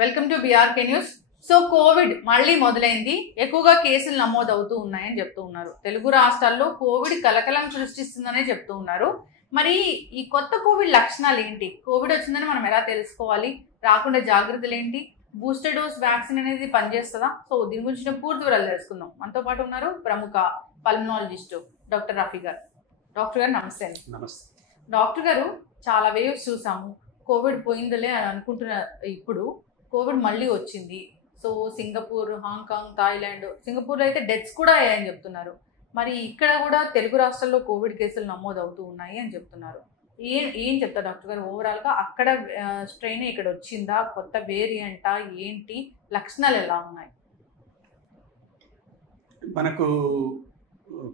Welcome to BRK news. So Covid మళ్ళీ మొదలైంది, ఎక్కువగా కేసులు నమోదవుతూ ఉన్నాయని చెప్తూ ఉన్నారు. తెలుగు రాష్ట్రాల్లో కోవిడ్ కలకలం సృష్టిస్తుందనే చెప్తూ ఉన్నారు. మరి ఈ కొత్త కోవిడ్ లక్షణాలు ఏంటి? కోవిడ్ వచ్చిందని మనం ఎలా తెలుసుకోవాలి? రాకుండా జాగ్రత్తలు ఏంటి? బూస్టర్ డోస్ వ్యాక్సిన్ అనేది పనిచేస్తుందా? సో దీని గురించి పూర్తి వివరాలు తెలుసుకుందాం. మనతో పాటు ఉన్నారు ప్రముఖ పల్మనాలజిస్ట్ డాక్టర్ రఫీ గారు. డాక్టర్ గారు నమస్తే. నమస్తే డాక్టర్ గారు, చాలా వేవ్స్ చూసాము. కోవిడ్ పోయిందలే అని అనుకుంటున్న ఇప్పుడు కోవిడ్ మళ్ళీ వచ్చింది. సో సింగపూర్, హాంకాంగ్, థాయిలాండ్, సింగపూర్లో అయితే డెత్స్ కూడా అయ్యాయని చెప్తున్నారు. మరి ఇక్కడ కూడా తెలుగు రాష్ట్రాల్లో కోవిడ్ కేసులు నమోదు అవుతూ ఉన్నాయి అని చెప్తున్నారు. ఏం చెప్తారు డాక్టర్ గారు? ఓవరాల్గా అక్కడ స్ట్రెయిన్ ఇక్కడ వచ్చిందా, కొత్త వేరియంటా, ఏంటి లక్షణాలు ఎలా ఉన్నాయి? మనకు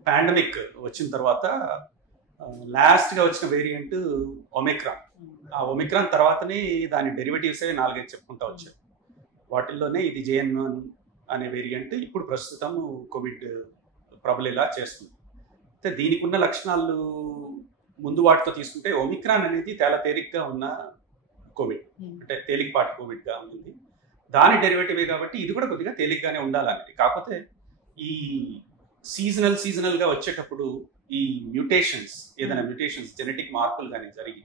పాండమిక్ వచ్చిన తర్వాత లాస్ట్గా వచ్చిన వేరియంట్ ఒమిక్రాన్. ఆ ఒమిక్రాన్ తర్వాతనే దాని డెరివేటివ్స్ 4-5 చెప్పుకుంటూ వచ్చారు. వాటిల్లోనే ఇది JN.1 అనే వేరియంట్ ఇప్పుడు ప్రస్తుతం కోవిడ్ ప్రబలేలా చేస్తుంది. అయితే దీనికి ఉన్న లక్షణాలు ముందు వాటితో తీసుకుంటే ఒమిక్రాన్ అనేది చాలా తేలిగ్గా ఉన్న కోవిడ్, అంటే తేలికపాటి కోవిడ్గా ఉంటుంది. దాని డెరివేటివే కాబట్టి ఇది కూడా కొద్దిగా తేలిగ్గానే ఉండాలనేది. కాకపోతే ఈ సీజనల్గా వచ్చేటప్పుడు ఈ మ్యూటేషన్స్, ఏదైనా మ్యూటేషన్స్, జెనెటిక్ మార్పులు కానీ జరిగి,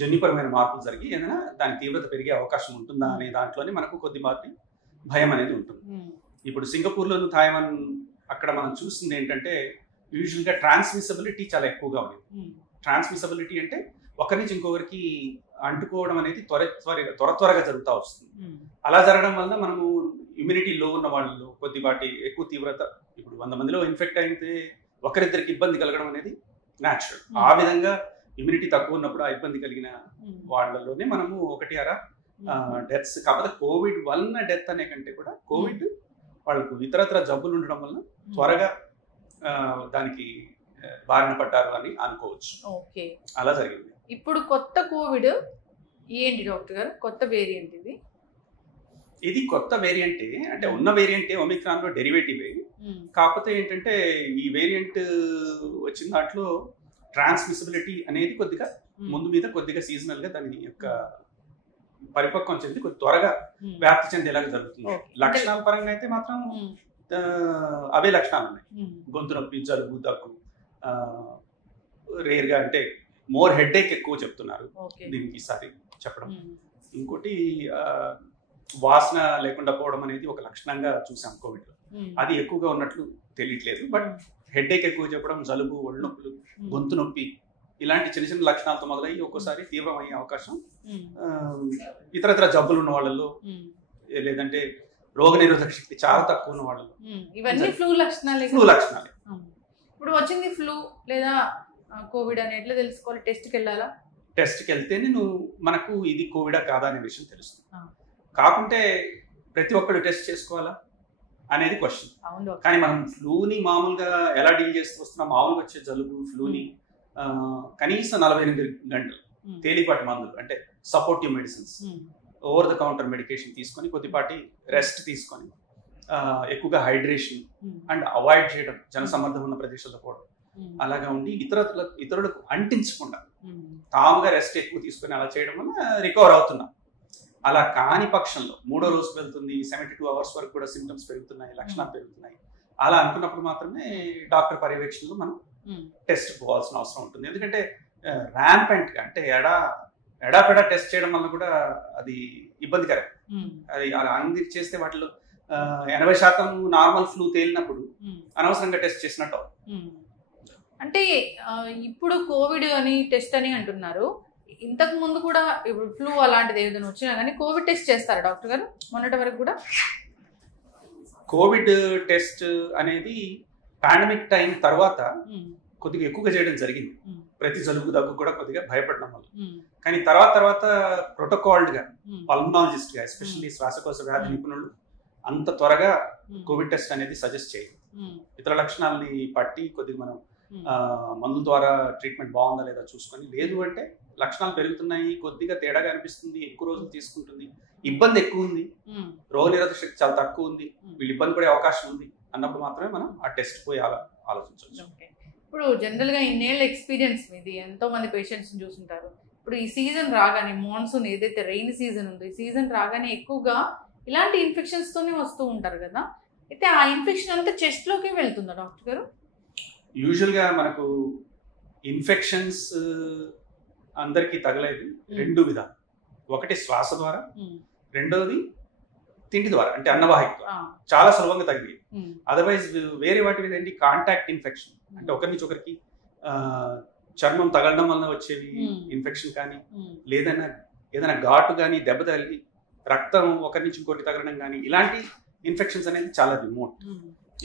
జన్యుపరమైన మార్పులు జరిగి ఏదైనా దాని తీవ్రత పెరిగే అవకాశం ఉంటుందా అనే దాంట్లోనే మనకు కొద్దిపాటి భయం అనేది ఉంటుంది. ఇప్పుడు సింగపూర్లోను, తాయివాన్ అక్కడ మనం చూసింది ఏంటంటే యూజువల్గా ట్రాన్స్మిసబిలిటీ చాలా ఎక్కువగా ఉంది. ట్రాన్స్మిసబిలిటీ అంటే ఒకరి నుంచి ఇంకొకరికి అంటుకోవడం అనేది త్వరగా జరుగుతూ వస్తుంది. అలా జరగడం వల్ల మనము ఇమ్యూనిటీ లో ఉన్న వాళ్ళు కొద్దిపాటి ఎక్కువ తీవ్రత, ఇప్పుడు 100 మందిలో ఇన్ఫెక్ట్ అయితే ఒకరిద్దరికి ఇబ్బంది కలగడం అనేది న్యాచురల్. ఆ విధంగా ఇమ్యూనిటీ తక్కువ ఉన్నప్పుడు ఆ ఇబ్బంది కలిగిన వాళ్ళలోనే మనము 1-6 డెత్స్. కాకపోతే కోవిడ్ వలన డెత్ అనే కంటే కూడా కోవిడ్ వాళ్ళకు ఇతరత్ర జబ్బులు ఉండడం వల్ల త్వరగా దానికి బారిన పడ్డారు అని అనుకోవచ్చు. ఓకే, అలా జరిగింది. ఇప్పుడు కొత్త కోవిడ్ ఏంటి డాక్టర్ గారు? కొత్త వేరియంట్ ఇది కొత్త వేరియంటే, అంటే ఉన్న వేరియంటే ఒమిక్రాన్లో డెరివేటివే. కాకపోతే ఏంటంటే ఈ వేరియంట్ వచ్చిన దాంట్లో ట్రాన్స్మిసిబిలిటీ అనేది కొద్దిగా ముందు మీద కొద్దిగా సీజనల్గా దాని యొక్క పరిపక్వం చెంది కొద్ది త్వరగా వ్యాప్తి చెందేలాగా జరుగుతుంది. లక్షణాల పరంగా అయితే మాత్రం అవే లక్షణాలు ఉన్నాయి. గొంతు నొప్పి, జలుబు, దగ్గు, రేర్గా అంటే మోర్ హెడేక్ ఎక్కువ చెప్తున్నారు దీనికి ఈసారి చెప్పడం. ఇంకోటి వాసన లేకుండా పోవడం అనేది ఒక లక్షణంగా చూసాం కోవిడ్లో. అది ఎక్కువగా ఉన్నట్లు తెలియట్లేదు. బట్ హెడేక్ ఎక్కువ చెప్పడం, జలుబు, ఒళ్ళు నొప్పులు, గొంతు నొప్పి ఇలాంటి చిన్న చిన్న లక్షణాలతో మొదలయ్యి ఒక్కోసారి తీవ్రమయ్యే అవకాశం ఇతరత్ర జబ్బులు ఉన్న వాళ్ళలో, లేదంటే రోగనిరోధక శక్తి చాలా తక్కువ ఉన్న వాళ్ళలో, ఇవన్నీ ఫ్లూ లక్షణాలే. ఇప్పుడు వచ్చింది ఫ్లూ లేదా కోవిడ్ అని ఎట్లా తెలుసుకోవాలి? టెస్ట్కి వెళ్ళాలా? టెస్ట్కి వెళ్తేనే మనకు ఇది కోవిడా కాదా అనే విషయం తెలుస్తుంది. కాకుంటే ప్రతి ఒక్కరు టెస్ట్ చేసుకోవాలా అనేది క్వశ్చన్. కానీ మనం ఫ్లూని మామూలుగా ఎలా డీల్ చేస్తూ వస్తున్నాం, మామూలుగా వచ్చే జలుబు, ఫ్లూని కనీసం 48 గంటలు తేలిపాటి మందులు, అంటే supportive medicines, over the counter medication తీసుకొని కొద్దిపాటి రెస్ట్ తీసుకొని ఎక్కువగా హైడ్రేషన్ అండ్ అవాయిడ్ చేయడం, జనసమ్మర్దం ఉన్న ప్రదేశాల్లో పోవడం, అలాగా ఉండి ఇతరులకు అంటించకుండా తాముగా రెస్ట్ ఎక్కువ తీసుకొని అలా చేయడం వల్ల రికవర్ అవుతున్నాం. అలా కాని పక్షంలో 3వ రోజుకు వెళ్తుంది, 72 అవర్స్ వరకు కూడా సిమ్టమ్స్ పెరుగుతున్నాయి, లక్షణాలు పెరుగుతున్నాయి, అలా అనుకున్నప్పుడు మాత్రమే డాక్టర్ పర్యవేక్షణలో మనం టెస్ట్ పోవాల్సిన అవసరం ఉంటుంది. ఎందుకంటే ర్యాంపెంట్గా అంటే ఎడాపెడా టెస్ట్ చేయడం వల్ల కూడా అది ఇబ్బందికరం. అది అలా అంది చేస్తే వాటిలో 80% నార్మల్ ఫ్లూ తేలినప్పుడు అనవసరంగా టెస్ట్ చేసినట్టు. అంటే ఇప్పుడు కోవిడ్ అని టెస్ట్ అని అంటున్నారు. ఇంతకు ముందు కూడా ఇప్పుడు ఫ్లూ అలాంటిది ఏదైనా వచ్చినా కానీ కోవిడ్ టెస్ట్ చేస్తారా డాక్టర్ గారు? మొన్నటి వరకు కూడా కోవిడ్ టెస్ట్ అనేది పాండమిక్ టైం తర్వాత కొద్దిగా ఎక్కువగా చేయడం జరిగింది. ప్రతి జలుబు, దగ్గు కూడా కొద్దిగా భయపడడం వల్ల. కానీ తర్వాత ప్రోటోకాల్డ్గా పల్మనాలజిస్ట్గా, ఎస్పెషల్లీ శ్వాసకోశ వ్యాధి నిపుణులు అంత త్వరగా కోవిడ్ టెస్ట్ అనేది సజెస్ట్ చేయరు. ఇతర లక్షణాలని పట్టి కొద్దిగా మనం మందుల ద్వారా ట్రీట్మెంట్ బాగుందా లేదా చూసుకొని, లేదు అంటే లక్షణాలు పెరుగుతున్నాయి, కొద్దిగా తేడాగా అనిపిస్తుంది, ఎక్కువ రోజులు తీసుకుంటుంది, ఇబ్బంది ఎక్కువ ఉంది, రోగనిరోధక శక్తి చాలా తక్కువ ఉంది, వీళ్ళు ఇబ్బంది పడే అవకాశం ఉంది అన్నప్పుడు మాత్రమే మనం ఆ టెస్ట్ పోయి ఆలోచించవచ్చు. ఇప్పుడు జనరల్గా ఇన్నేళ్ళ ఎక్స్పీరియన్స్ మీది, ఎంతో మంది పేషెంట్స్ని చూసుంటారు. ఇప్పుడు ఇప్పుడు ఈ సీజన్ రాగానే మాన్సూన్ ఏదైతే రెయిన్ సీజన్ ఉందో ఈ సీజన్ రాగానే ఎక్కువగా ఇలాంటి ఇన్ఫెక్షన్స్ తోనే వస్తూ ఉంటారు కదా, అయితే ఆ ఇన్ఫెక్షన్ అంతా చెస్ట్ లోకి వెళ్తుందా డాక్టర్ గారు? యూజువల్గా మనకు ఇన్ఫెక్షన్స్ అందరికీ తగలేదు రెండు విధాలు. ఒకటి శ్వాస ద్వారా, రెండోది తిండి ద్వారా అంటే అన్నవాహిక ద్వారా చాలా సులభంగా తగ్గి. అదర్వైజ్ వేరే వాటి మీద ఏంటి కాంటాక్ట్ ఇన్ఫెక్షన్ అంటే ఒకరి నుంచి ఒకరికి చర్మం తగలడం వలన వచ్చేవి ఇన్ఫెక్షన్ కానీ, లేదన్నా ఏదైనా ఘాటు కానీ దెబ్బ తగిలి రక్తం ఒకరి నుంచి ఇంకొకరికి తగలడం కానీ, ఇలాంటి ఇన్ఫెక్షన్స్ అనేది చాలా రిమోట్.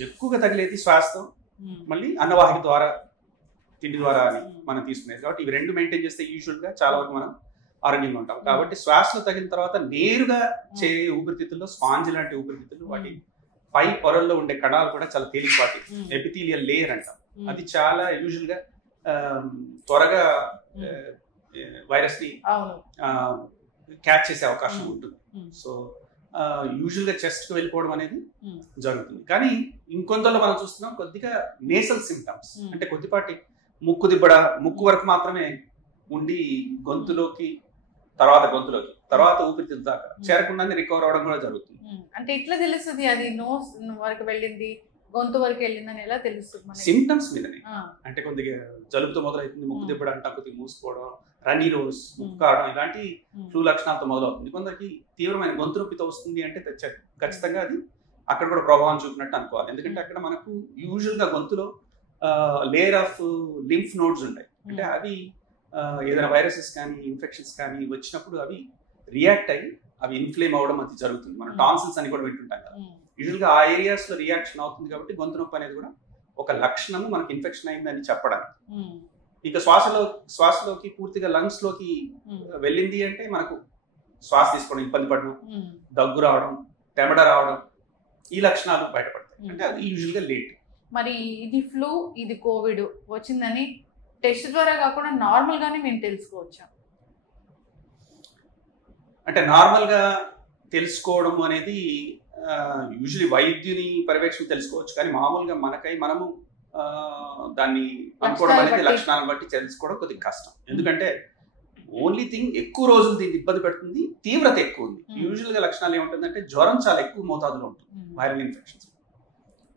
ఎక్కువగా తగిలేది శ్వాసతో మళ్ళీ అన్నవాహిక ద్వారా తిండి ద్వారా అని మనం తీసుకునేది. కాబట్టి ఇవి రెండు మెయింటైన్ చేస్తే యూజువల్గా చాలా వరకు మనం ఆరోగ్యంగా ఉంటాం. కాబట్టి శ్వాసలో తగిన తర్వాత నేరుగా చేరే ఊపిరితిత్తుల్లో స్పాంజ్ లాంటి ఊపిరితిత్తులు, వాటి పై పొరల్లో ఉండే కణాలు కూడా చాలా తేలికపాటి ఎపిథీలియల్ లేయర్ అంటాం. అది చాలా యూజువల్గా త్వరగా వైరస్ ని క్యాచ్ చేసే అవకాశం ఉంటుంది. సో యూజువల్గా చెస్ట్కి వెళ్ళిపోవడం అనేది జరుగుతుంది. కానీ ఇంకొందరిలో మనం చూస్తున్నాం కొద్దిగా నేసల్ సిమ్టమ్స్ అంటే కొద్దిపాటి ముక్కు దిబ్బడ, ముక్కు వరకు మాత్రమే ఉండి గొంతులోకి తర్వాత ఊపిరితిత్తు దాకా చేరకుండానే రికవర్ అవడం కూడా జరుగుతుంది. అంటే ఎట్లా తెలుస్తుంది అది నోస్ వరకు వెళ్ళింది గొంతు వరకు వెళ్ళిందని ఎలా తెలుస్తుంది? సిమ్టమ్స్ మీదనే. అంటే కొద్దిగా జలుబుతో మొదలవుతుంది, ముక్కు దిబ్బడ అంట, కొద్దిగా మూసుకోవడం, రన్నీ రోజ్, ముక్కు కావడం, ఇలాంటి ఫ్లూ లక్షణాలతో మొదలవుతుంది. కొందరికి తీవ్రమైన గొంతు నొప్పితో వస్తుంది అంటే ఖచ్చితంగా అది అక్కడ కూడా ప్రభావం చూపినట్టు అనుకోవాలి. ఎందుకంటే అక్కడ మనకు యూజువల్గా గొంతులో లేయర్ ఆఫ్ లింఫ్ నోడ్స్ ఉంటాయి. అంటే అవి ఏదైనా వైరసెస్ కానీ ఇన్ఫెక్షన్స్ కానీ వచ్చినప్పుడు అవి రియాక్ట్ అయ్యి అవి ఇన్ఫ్లేమ్ అవ్వడం అది జరుగుతుంది. మనం టాన్సిల్స్ అని కూడా వింటుంటాం కదా, యూజువల్గా ఆ ఏరియాస్లో రియాక్షన్ అవుతుంది. కాబట్టి గొంతు నొప్పి అనేది కూడా ఒక లక్షణము మనకి ఇన్ఫెక్షన్ అయిందని చెప్పడానికి. ఇక శ్వాసలోకి పూర్తిగా లంగ్స్ లోకి వెళ్ళింది అంటే మనకు శ్వాస తీసుకోవడం ఇబ్బంది పడడం, దగ్గు రావడం, తెమడ రావడం, ఈ లక్షణాలు బయటపడతాయి. అంటే అది యూజువల్గా లేట్. మరి ఇది ఫ్లూ, ఇది కోవిడ్ వచ్చిందని టెస్ట్ ద్వారా కాకుండా నార్మల్ గానే మేము తెలుసుకోవచ్చా? అంటే నార్మల్ గా తెలుసుకోవడం అనేది యూజువలీ వైద్యుని పర్యవేక్షణ తెలుసుకోవచ్చు. కానీ మామూలుగా మనము దాన్ని అనుకోవడం అనేది లక్షణాలను బట్టి తెలుసుకోవడం కొద్దిగా కష్టం. ఎందుకంటే ఓన్లీ థింగ్ ఎక్కువ రోజులు దీన్ని ఇబ్బంది పెడుతుంది, తీవ్రత ఎక్కువ ఉంది. యూజువల్ గా లక్షణాలు ఏముంటుందంటే జ్వరం చాలా ఎక్కువ మోతాదులో ఉంటుంది. వైరల్ ఇన్ఫెక్షన్స్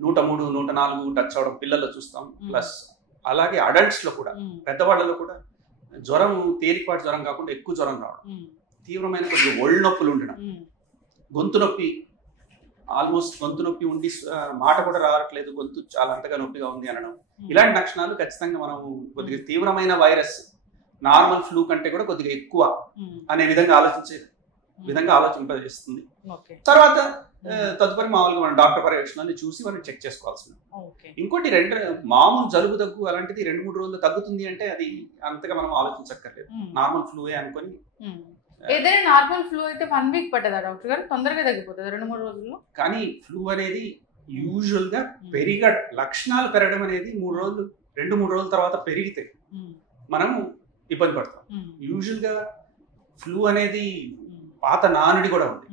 103, 104 టచ్ అవడం పిల్లల్లో చూస్తాం. ప్లస్ అలాగే అడల్ట్స్ లో కూడా, పెద్దవాళ్ళలో కూడా జ్వరం తేలికపాటి జ్వరం కాకుండా ఎక్కువ జ్వరం రావడం, తీవ్రమైన కొద్దిగా ఒళ్ళు నొప్పులు ఉండడం, గొంతు నొప్పి, ఆల్మోస్ట్ గొంతు నొప్పి ఉండి మాట కూడా రావట్లేదు, గొంతు చాలా అంతగా నొప్పిగా ఉంది అనడం, ఇలాంటి లక్షణాలు ఖచ్చితంగా మనం కొద్దిగా తీవ్రమైన వైరస్ నార్మల్ ఫ్లూ కంటే కూడా కొద్దిగా ఎక్కువ అనే విధంగా ఆలోచింపజేస్తుంది. తర్వాత తదుపరి మామూలుగా మనం డాక్టర్ పర్యవేక్షణాన్ని చూసి మనం చెక్ చేసుకోవాల్సి ఉంది. ఇంకోటి మామూలు జలుబు దగ్గు అలాంటిది 2-3 రోజులు తగ్గుతుంది అంటే అది అంతగా మనం ఆలోచించక్కర్లేదు. నార్మల్ ఫ్లూయే అనుకొని. ఏదైనా నార్మల్ ఫ్లూ అయితే 1 వీక్ పట్టదా డాక్టర్ గారు? తొందరగా తగ్గిపోతుంది 2-3 రోజుల్లో. కానీ ఫ్లూ అనేది యూజువల్ గా లక్షణాలు పెరగడం అనేది 2-3 రోజుల తర్వాత పెరిగితే మనం ఇబ్బంది పడతాం. యూజువల్ గా ఫ్లూ అనేది పాత నానుడి కూడా ఉంది.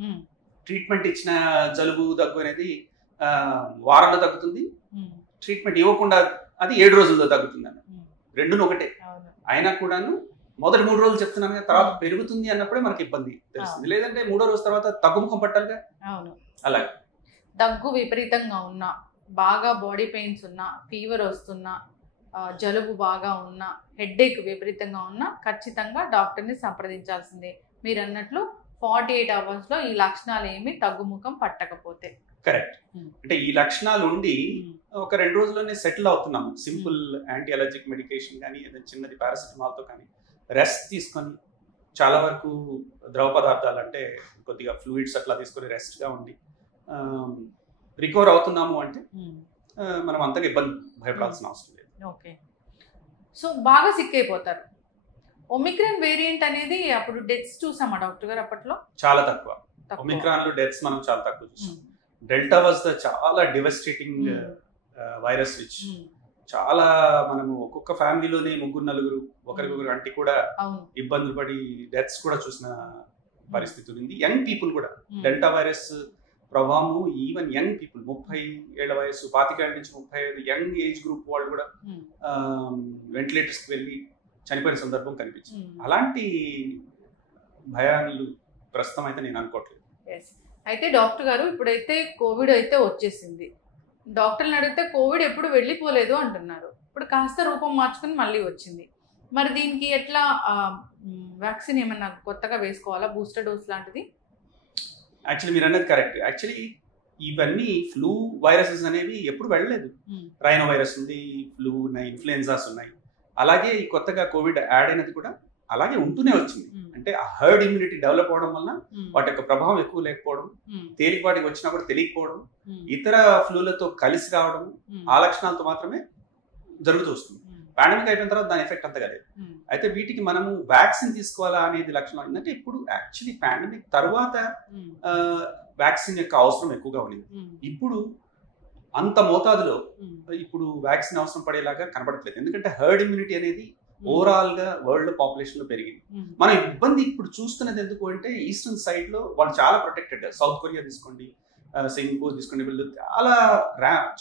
ట్రీట్మెంట్ ఇచ్చిన జలుబు దగ్గు అనేది వారంలో తగ్గుతుంది, ట్రీట్మెంట్ ఇవ్వకుండా అది 7 రోజుల్లో తగ్గుతుంది అన్న. రెండును ఒకటే అయినా కూడాను మొదటి 3 రోజులు చెప్తున్నాను కదా, తర్వాత పెరుగుతుంది అన్నప్పుడే మనకి ఇబ్బంది తెలుస్తుంది. లేదంటే 3వ రోజు తర్వాత తగ్గుముఖం పట్టాలిగా. అలాగే దగ్గు విపరీతంగా ఉన్నా, బాగా బాడీ పెయిన్స్ ఉన్నా, ఫీవర్ వస్తున్నా, జలుబు బాగా ఉన్నా, హెడ్ఏక్ విపరీతంగా ఉన్నా ఖచ్చితంగా డాక్టర్ని సంప్రదించాల్సిందే. మీరు అన్నట్లు 48 అవర్స్ లో ఈ లక్షణాలు ఏమి తగ్గుముఖం పట్టకపోతే. కరెక్ట్. అంటే ఈ లక్షణాలు ఉండి ఒక 2 రోజుల్లోనే సెటిల్ అవుతున్నాము. సింపుల్ యాంటీ అలర్జిక్ మెడికేషన్ కానీ ఏదైనా చిన్నది పారాసిటమాల్తో కానీ రెస్ట్ తీసుకొని, చాలా వరకు ద్రవ పదార్థాలు అంటే కొద్దిగా ఫ్లూయిడ్స్ అట్లా తీసుకొని రెస్ట్గా ఉండి రికవర్ అవుతున్నాము అంటే మనం అంతగా భయపడాల్సిన అవసరం లేదు. ఓకే. సో బాగా సిక్ అయిపోతారు. ఒమిక్రాన్ వేరియంట్ అనేది అప్పుడు డెత్స్ చూసామా డాక్టర్ గారు? అప్పట్లో చాలా తక్కువ. ఒమిక్రాన్ లో డెత్స్ మనం చాలా తక్కువ చూసాం. డెల్టా వాజ్ ద చాలా డివస్టేటింగ్ వైరస్ విచ్ చాలా మనము ఒక్కొక్క ఫ్యామిలీలోనే 3-4 ఒకరికొకరు అంటి కూడా ఇబ్బందులు పడి డెత్స్ కూడా చూసిన పరిస్థితి ఉంది. యంగ్ పీపుల్ కూడా డెల్టా వైరస్ ప్రభావం ఈవెన్ యంగ్ పీపుల్ 30 ఏళ్ల వయసు 25 నుంచి 35 యంగ్ ఏజ్ గ్రూప్ వాళ్ళు కూడా వెంటిలేటర్స్కి వెళ్ళి చనిపోయిన సందర్భం కనిపించింది. అలాంటి భయాలు ప్రస్తుతం అయితే నేను అనుకోవట్లేదు. అయితే డాక్టర్ గారు ఇప్పుడైతే కోవిడ్ అయితే వచ్చేసింది, డాక్టర్ని అడిగితే కోవిడ్ ఎప్పుడు వెళ్ళిపోలేదు అంటున్నారు. ఇప్పుడు కాస్త రూపం మార్చుకుని మళ్ళీ వచ్చింది. మరి దీనికి ఎట్లా వ్యాక్సిన్ ఏమన్నా కొత్తగా వేసుకోవాలా, బూస్టర్ డోస్ లాంటిది? యాక్చువల్లీ మీరు అన్నది కరెక్ట్. యాక్చువల్లీ ఇవన్నీ ఫ్లూ వైరసెస్ అనేవి ఎప్పుడు వెళ్ళలేదు. రైనో వైరస్ ఉంది, ఫ్లూ ఉన్నాయి, ఇన్ఫ్లుయెన్జాస్ ఉన్నాయి. అలాగే ఈ కొత్తగా కోవిడ్ యాడ్ అయినది కూడా అలాగే ఉంటూనే వచ్చింది. అంటే ఆ హర్డ్ ఇమ్యూనిటీ డెవలప్ అవడం వల్ల వాటి యొక్క ప్రభావం ఎక్కువ లేకపోవడం, తేలికపాటికి వచ్చినా కూడా తెలియకపోవడం, ఇతర ఫ్లూలతో కలిసి రావడం, ఆ లక్షణాలతో మాత్రమే జరుగుతూ వస్తుంది. పాండమిక్ అయిపోయిన తర్వాత దాని ఎఫెక్ట్ అంతగా లేదు. అయితే వీటికి మనము వ్యాక్సిన్ తీసుకోవాలా అనేది లక్షణం ఏంటంటే, ఇప్పుడు యాక్చువల్లీ పాండమిక్ తర్వాత వ్యాక్సిన్ యొక్క అవసరం ఎక్కువగా ఉంది. ఇప్పుడు అంత మోతాదులో ఇప్పుడు వ్యాక్సిన్ అవసరం పడేలాగా కనబడట్లేదు. ఎందుకంటే హర్డ్ ఇమ్యూనిటీ అనేది ఓవరాల్ గా వరల్డ్ పాపులేషన్ లో పెరిగింది. మనం ఇబ్బంది ఇప్పుడు చూస్తున్నది ఎందుకు అంటే, ఈస్టర్న్ సైడ్ లో వాళ్ళు చాలా ప్రొటెక్టెడ్. సౌత్ కొరియా తీసుకోండి, సింగపూర్ తీసుకోండి, వీళ్ళు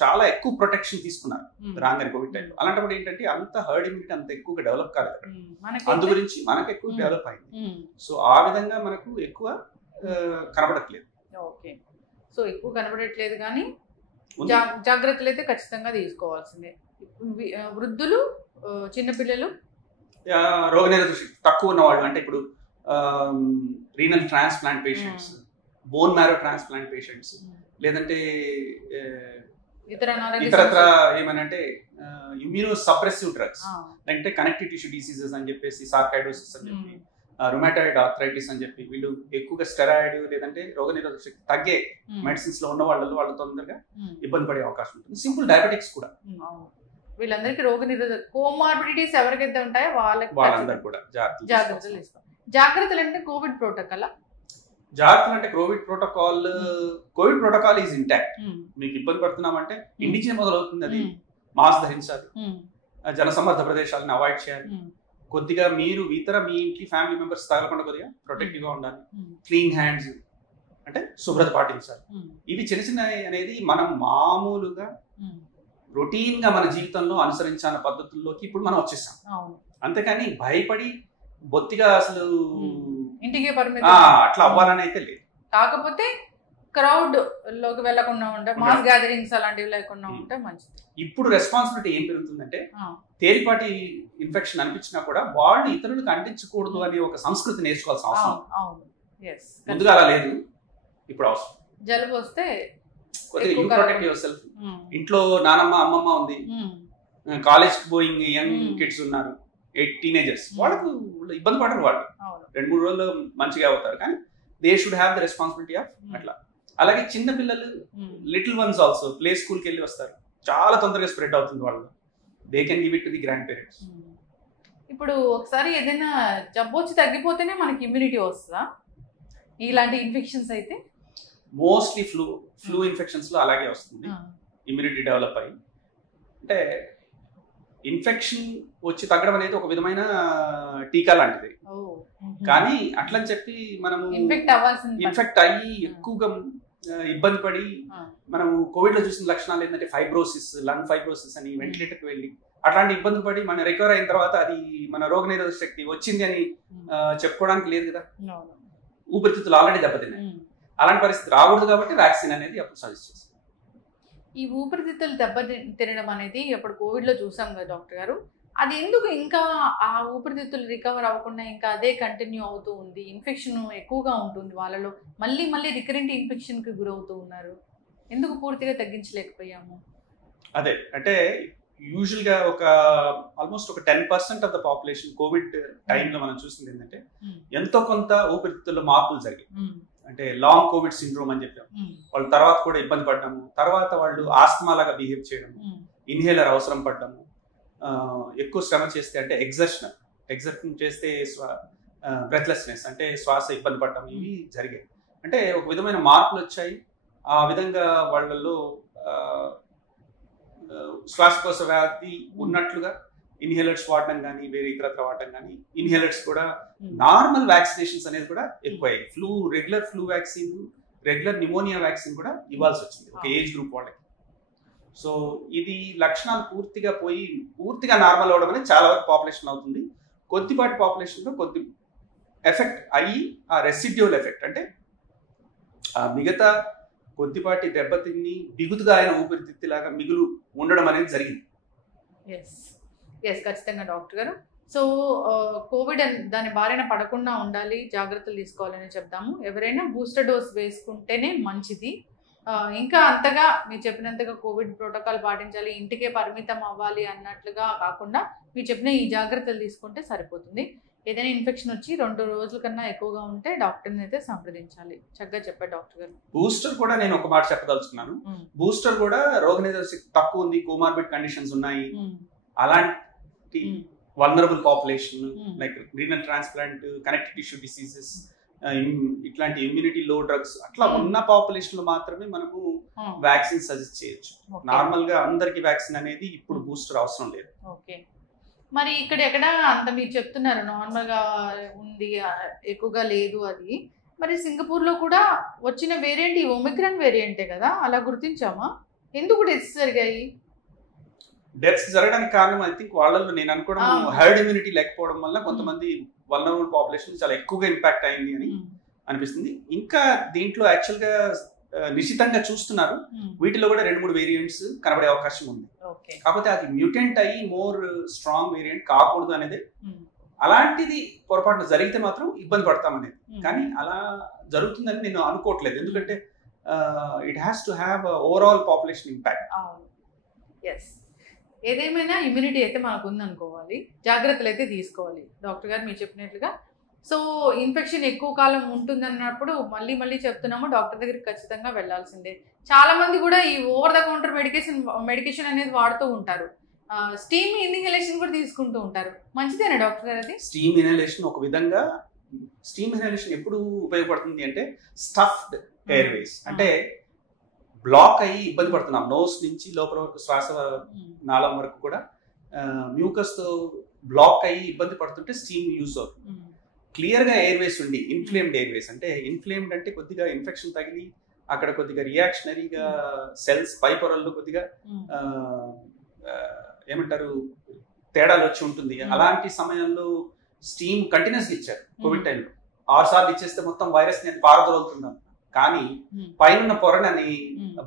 చాలా ఎక్కువ ప్రొటెక్షన్ తీసుకున్నారు రాగానే కోవిడ్ టైంలో. అలాంటప్పుడు ఏంటంటే అంత హర్డ్ ఇమ్యూనిటీ అంత ఎక్కువగా డెవలప్ కాలేదు. అందు గురించి మనకు ఎక్కువ డెవలప్ అయింది. సో ఆ విధంగా మనకు ఎక్కువ కనబడట్లేదు. ఓకే, సో ఎక్కువ కనబడట్లేదు, కానీ జాగ్రత్తలు అయితే ఖచ్చితంగా తీసుకోవాల్సిందే. వృద్ధులు, చిన్నపిల్లలు, రోగనిరోధక శక్తి తక్కువ ఉన్న వాళ్ళు, అంటే ఇప్పుడు renal transplant patients, bone marrow transplant patients, లేదంటే ఇతరత్ర ఏమనంటే ఇమ్యూనో సప్రెసివ్ డ్రగ్స్, అంటే కనెక్టివ్ టిష్యూ డిసీజెస్ అని చెప్పేసి, సార్కైడోసిస్ అని చెప్పి, రుమాటాయిడ్ ఆర్థరైటిస్ అని చెప్పి, వీళ్ళు ఎక్కువగా స్టెరాయిడ్ లేదంటే రోగనిరోధక శక్తి తగ్గే మెడిసిన్స్ లో ఉన్న వాళ్ళు తొందరగా ఇబ్బంది పడే అవకాశం ఉంటుంది. సింపుల్ డయాబెటిక్స్ కూడా, వీళ్ళందరికీ రోగనిరోధక కోమార్బిడిటీస్ ఎవరికైతే ఉంటాయో వాళ్ళందరూ కూడా జాగ్రత్తలు తీసుకోవాలి. జాగ్రత్తలు అంటే కోవిడ్ ప్రోటోకాల్, జాగ్రత్తలు అంటే కోవిడ్ ప్రోటోకాల్ ఈజ్ ఇంటాక్ట్. మీకు ఇబ్బంది పడుతున్నామంటే ఇంటి నుంచి మొదలవుతుంది. అది మాస్క్ ధరించాలి, జనసమ్మర్ద ప్రదేశాలను అవాయిడ్ చేయాలి, కొద్దిగా మీరు ఇతర మీ ఇంటి ఫ్యామిలీ మెంబర్స్ తగలకుండా కొద్దిగా ప్రొటెక్టివ్ గా ఉండాలి, క్లీన్ హ్యాండ్స్ అంటే శుభ్రత పాటించాలి. ఇవి చిన్న చిన్న అనేది మనం మామూలుగా రొటీన్ గా మన జీవితంలో అనుసరించాల పద్ధతుల్లోకి ఇప్పుడు మనం వచ్చేసాం. అంతేకాని భయపడి బొత్తిగా అసలు ఇంటికి అట్లా అవ్వాలని అయితే లేదు. కాకపోతే క్రౌడ్ లోకి వెళ్లకుండా ఉంటే, మాస్ గ్యాదరింగ్స్ అలాంటివి లేకుండా ఉంటే మంచిది. ఇప్పుడు రెస్పాన్సిబిలిటీ ఏం పెరుగుతుందంటే, తేలిపాటి ఇన్ఫెక్షన్ అనిపించినా కూడా వాళ్ళు ఇతరులకు అంటించకూడదు అనే ఒక సంస్కృతి నేర్చుకోవాల్సిన అవసరం. ముందుగా అలా లేదు, ఇప్పుడు అవసరం. జలుబు వస్తే ఇంట్లో నానమ్మ అమ్మమ్మ ఉంది, కాలేజ్ కి పోయింగ్ యంగ్ కిడ్స్ ఉన్నారు, టీనేజర్స్, వాళ్ళకు ఇబ్బంది పడరు. వాళ్ళు 2-3 రోజులు మంచిగా అవుతారు, కానీ they should have the responsibility of అట్లా. అలాగే చిన్న పిల్లలు, లిటిల్ వన్స్ ఆల్సో ప్లే స్కూల్కి వెళ్ళి వస్తారు, చాలా తొందరగా స్ప్రెడ్ అవుతుంది వాళ్ళు. They can give it to the grand parents. ఇప్పుడు ఒకసారి ఏదైనా జబ్బు వచ్చి తగ్గిపోతేనే మనకి ఇమ్యూనిటీ వస్తుందా ఇలాంటి ఇన్ఫెక్షన్స్ అయితే? మోస్ట్లీ ఫ్లూ ఇన్ఫెక్షన్స్ లో అలాగే వస్తుంది, ఇమ్యూనిటీ డెవలప్ అయ్యి. అంటే ఇన్ఫెక్షన్ వచ్చి తగ్గడం అనేది ఒక విధమైన టీకా లాంటిది. కానీ అట్లని చెప్పి మనము ఇన్ఫెక్ట్ అయ్యి ఎక్కువగా ఇబ్బంది పడి, మనం కోవిడ్ లో చూసిన లక్షణాలు ఏంటంటే ఫైబ్రోసిస్, లంగ్ ఫైబ్రోసిస్ అని వెంటిలేటర్కి వెళ్ళి అట్లాంటి ఇబ్బంది పడి మనం రికవర్ అయిన తర్వాత అది మన రోగనిరోధక శక్తి వచ్చింది అని చెప్పుకోవడానికి లేదు కదా. ఊపిరితిత్తులు ఆల్రెడీ దెబ్బతిన్నాయి. అలాంటి పరిస్థితి రాకూడదు కాబట్టి వ్యాక్సిన్ అనేది అప్పుడు సజెస్ట్ చేస్తాం. ఈ ఊపిరితిత్తులు తినడం అనేది అప్పుడు కోవిడ్ లో చూసాం కదా డాక్టర్ గారు, అది ఎందుకు ఇంకా ఆ ఊపిరితిత్తులు రికవర్ అవ్వకుండా ఇంకా అదే కంటిన్యూ అవుతూ ఉంది, ఇన్ఫెక్షన్ ఎక్కువగా ఉంటుంది వాళ్ళలో, మళ్ళీ రికరెంట్ ఇన్ఫెక్షన్ కి గురవుతూ ఉన్నారు, ఎందుకు పూర్తిగా తగ్గించలేకపోయాము? అదే అంటే యూజువల్ గా ఆల్మోస్ట్ ఒక 10% ఆఫ్ ద పాపులేషన్ కోవిడ్ టైంలో మనం చూసింది ఏంటంటే ఎంతో కొంత ఊపిరితిత్తుల్లో మార్పులు జరిగాయి. అంటే లాంగ్ కోవిడ్ సిండ్రోమ్ అని చెప్పాము, వాళ్ళు తర్వాత కూడా ఇబ్బంది పడ్డాము, తర్వాత వాళ్ళు ఆస్తమా లాగా బిహేవ్ చేయడము, ఇన్హేలర్ అవసరం పడ్డాము, ఎక్కువ శ్రమ చేస్తే అంటే ఎగ్జర్షన్ చేస్తే బ్రెత్లెస్నెస్ అంటే శ్వాస ఇబ్బంది పడ్డం, ఇవి జరిగాయి. అంటే ఒక విధమైన మార్పులు వచ్చాయి. ఆ విధంగా వాళ్ళల్లో శ్వాసకోశ వ్యాధి ఉన్నట్లుగా ఇన్హేలర్స్ వాడడం కానీ, వేరే ఇతరత్ర వాడడం కానీ, ఇన్హేలర్స్ కూడా నార్మల్ వ్యాక్సినేషన్స్ అనేది కూడా ఎక్కువయ్యాయి. Regular flu vaccine, regular pneumonia vaccine కూడా ఇవ్వాల్సి వచ్చింది ఒక ఏజ్ గ్రూప్ వాళ్ళకి. సో ఇది లక్షణాలు పూర్తిగా నార్మల్ అవడం అనేది చాలా వరకు పాపులేషన్ అవుతుంది. కొద్దిపాటి పాపులేషన్లో కొద్ది ఎఫెక్ట్ అయ్యి ఆ రెసిడ్యూల్ ఎఫెక్ట్ అంటే ఆ మిగతా కొద్దిపాటి దెబ్బతిని బిగుతుగా ఆయన ఊపిరితిత్తులాగా మిగులు ఉండడం అనేది జరిగింది. ఎస్ ఖచ్చితంగా డాక్టర్ గారు. సో కోవిడ్ దాని బారిన పడకుండా ఉండాలి, జాగ్రత్తలు తీసుకోవాలని చెప్తాము. ఎవరైనా బూస్టర్ డోస్ వేసుకుంటేనే మంచిది. ఇంకా అంతగా మీరు చెప్పినంతగా కోవిడ్ ప్రోటోకాల్ పాటించాలి, ఇంటికే పరిమితం అవ్వాలి అన్నట్లుగా కాకుండా మీరు చెప్పిన ఈ జాగ్రత్తలు తీసుకుంటే సరిపోతుంది. ఏదైనా ఇన్ఫెక్షన్ వచ్చి 2 రోజుల కన్నా ఎక్కువగా ఉంటే డాక్టర్ని అయితే సంప్రదించాలి. చక్కగా చెప్పారు డాక్టర్ గారు. బూస్టర్ కూడా నేను ఒక మాట చెప్పదలుచుకున్నాను. బూస్టర్ కూడా రోగనిరోధక శక్తి తక్కువ ఉంది, కోమార్బిడ్ కండిషన్స్ ఉన్నాయి, అలాంటి vulnerable population like renal transplant, connective tissue diseases, ఇట్లాంటి ఇమ్యూనిటీ లో డ్రగ్స్ అట్లా ఉన్న పాపులేషన్ లో మాత్రమే మనము వ్యాక్సిన్ సజెస్ట్ చేయొచ్చు. నార్మల్ గా అందరికి వ్యాక్సిన్ అనేది ఇప్పుడు బూస్టర్ అవసరం లేదు. ఓకే, మరి ఇక్కడ ఎక్కడ అంత మీరు చెప్తున్నారు నార్మల్ గా ఉంది, ఎక్కువగా లేదు అది. మరి సింగపూర్ లో కూడా వచ్చిన వేరియంట్ ఈ ఒమిక్రాన్ వేరియంటే కదా, అలా గుర్తించామా? ఎందుకు డెత్స్ జరిగాయి? డెత్స్ జరగడానికి కారణం ఐ థింక్ వాళ్ళలో నేను అనుకోవడం హెర్డ్ ఇమ్యూనిటీ లేకపోవడం వల్ల కొంతమంది వల్నరబుల్ పాపులేషన్ చాలా ఎక్కువగా ఇంపాక్ట్ అయింది అని అనిపిస్తుంది. ఇంకా దీంట్లో యాక్చువల్ గా నిశ్చితంగా చూస్తున్నారు, వీటిలో కూడా 2-3 వేరియంట్స్ కనబడే అవకాశం ఉంది. కాకపోతే అది మ్యూటెంట్ అయ్యి మోర్ స్ట్రాంగ్ వేరియంట్ కాకూడదు అనేది, అలాంటిది పొరపాటు జరిగితే మాత్రం ఇబ్బంది పడతామనేది. కానీ అలా జరుగుతుందని నేను అనుకోవట్లేదు, ఎందుకంటే it has to have overall population impact. ఏదేమైనా ఇమ్యూనిటీ అయితే మనకు ఉందనుకోవాలి, జాగ్రత్తలు అయితే తీసుకోవాలి. డాక్టర్ గారు మీరు చెప్పినట్లుగా సో ఇన్ఫెక్షన్ ఎక్కువ కాలం ఉంటుందన్నప్పుడు మళ్ళీ చెప్తున్నాము, డాక్టర్ దగ్గరికి ఖచ్చితంగా వెళ్లాల్సిందే. చాలా మంది కూడా ఈ ఓవర్ ద కౌంటర్ మెడికేషన్ అనేది వాడుతూ ఉంటారు, స్టీమ్ ఇన్హలేషన్ కూడా తీసుకుంటూ ఉంటారు. మంచిదేనా డాక్టర్ గారు అది? స్టీమ్ ఇన్హలేషన్ ఒక విధంగా, స్టీమ్ ఇన్హలేషన్ ఎప్పుడు ఉపయోగపడుతుంది అంటే స్టఫ్డ్ ఎయిర్వేస్ అంటే బ్లాక్ అయ్యి ఇబ్బంది పడుతున్నాం, నోస్ నుంచి లోపల శ్వాస నాళం వరకు కూడా మ్యూకస్ తో బ్లాక్ అయ్యి ఇబ్బంది పడుతుంటే స్టీమ్ యూజ్ అవుతుంది. క్లియర్ గా ఎయిర్వేస్ ఉండి ఇన్ఫ్లేమ్డ్ ఎయిర్వేస్ అంటే, ఇన్ఫ్లేమ్డ్ అంటే కొద్దిగా ఇన్ఫెక్షన్ తగిలి అక్కడ కొద్దిగా రియాక్షనరీగా సెల్స్ పై పొరల్లో కొద్దిగా ఏమంటారు తేడాలు వచ్చి ఉంటుంది. అలాంటి సమయంలో స్టీమ్ కంటిన్యూస్ ఇచ్చారు కోవిడ్ టైంలో. 6 సార్లు ఇచ్చేస్తే మొత్తం వైరస్ ని పారదోలుతున్నాం, కానీ పైన పొరని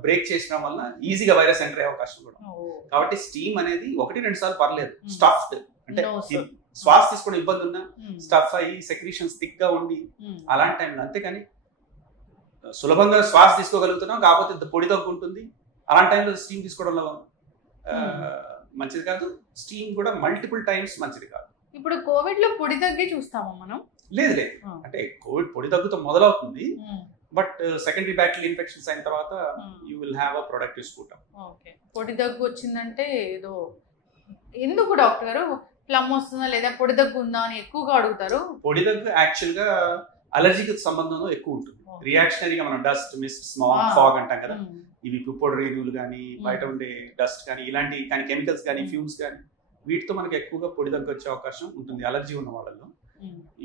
బ్రేక్ చేసిన వల్ల ఈజీగా వైరస్ ఎంటర్ అయ్యే అవకాశం కూడా. కాబట్టి స్టీమ్ అనేది 1-2 సార్లు పర్లేదు, స్టఫ్డ్ అంటే శ్వాస తీసుకోవడం ఇబ్బంది ఉన్నా స్టఫ్ అయ్యి సెక్రీషన్స్ థిక్ గా ఉండి అలాంటి టైంలో, అంతేకాని సులభంగా శ్వాస తీసుకోగలుగుతున్నాం కాకపోతే పొడి దగ్గు ఉంటుంది, అలాంటి టైంలో స్టీమ్ తీసుకోవడంలో మంచిది కాదు. స్టీమ్ కూడా మల్టిపుల్ టైమ్స్ మంచిది కాదు. ఇప్పుడు కోవిడ్ లో పొడి దగ్గే చూస్తామా మనం? లేదు, అంటే కోవిడ్ పొడి దగ్గుతో మొదలవుతుంది, బట్ సెకండరీ బ్యాక్టీరియల్ ఇన్ఫెక్షన్స్ అయిన తర్వాత you will have a productive sputum. Okay, పొడి దగ్గు వచ్చిందంటే ఏదో ఎందుకు డాక్టర్ గారు ప్లమ్ వస్తుందా లేదా పొడి దగ్గు ఉందా అని ఎక్కువగా అడుగుతారు. పొడి దగ్గు యాక్చువల్ గా అలర్జీకి సంబంధం ఎక్కువ ఉంటుంది. రియాక్షనరీగా మనం డస్ట్, మిస్ట్, స్మాగ్, ఫాగ్ అంటాం కదా, ఇవి పుప్పొడి రేణువులు కానీ బయట ఉండే డస్ట్ కానీ ఇలాంటి కానీ కెమికల్స్ కానీ ఫ్యూమ్స్ కానీ వీటితో మనకి ఎక్కువగా పొడి దగ్గు వచ్చే అవకాశం ఉంటుంది అలర్జీ ఉన్న వాళ్ళలో.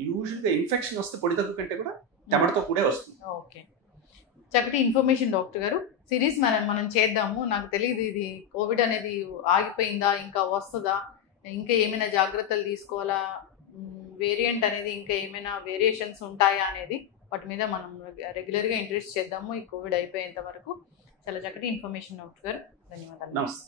యూజువల్ గా ఇన్ఫెక్షన్ వస్తే పొడి దగ్గు కంటే కూడా చెమటతో కూడా వస్తుంది. ఓకే, చక్కటి ఇన్ఫర్మేషన్ డాక్టర్ గారు. సిరీస్ మనం చేద్దాము. నాకు తెలియదు ఇది కోవిడ్ అనేది ఆగిపోయిందా, ఇంకా వస్తుందా, ఇంకా ఏమైనా జాగ్రత్తలు తీసుకోవాలా, వేరియంట్ అనేది ఇంకా ఏమైనా వేరియేషన్స్ ఉంటాయా అనేది వాటి మీద మనం రెగ్యులర్గా ఇంట్రెస్ట్ చేద్దాము ఈ కోవిడ్ అయిపోయేంత వరకు. చాలా చక్కటి ఇన్ఫర్మేషన్ డాక్టర్ గారు, ధన్యవాదాలు. నమస్తే.